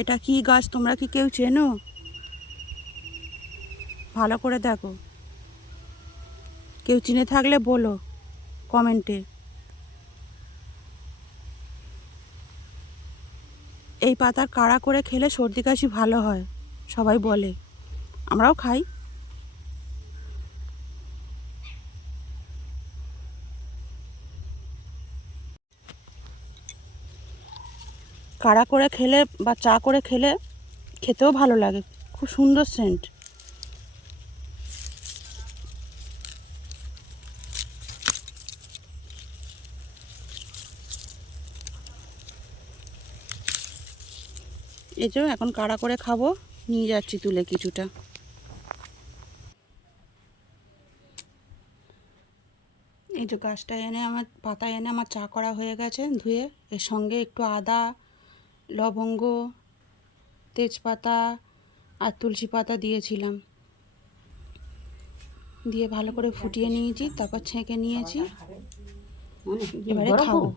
এটা কি গাছ তোমরা কি কেউ চেনো? ভালো করে দেখো, কেউ চিনে থাকলে বলো কমেন্টে। এই পাতার কাড়া করে খেলে সর্দি কাশি ভালো হয়, সবাই বলে, আমরাও খাই। কাড়া করে খেলে বা চা করে খেলে খেতেও ভালো লাগে, খুব সুন্দর সেন্ট। এই যে এখন কাড়া করে খাবো, নিয়ে যাচ্ছি তুলে কিছুটা। এই যে গাছটা এনে আমার পাতা এনে আমার চা করা হয়ে গেছে ধুয়ে, এর সঙ্গে একটু আদা, লবঙ্গ, তেজপাতা আর তুলসী পাতা দিয়েছিলাম, দিয়ে ভালো করে ফুটিয়ে নিয়েছি, তারপর ছেঁকে নিয়েছি, এবারে খাবো।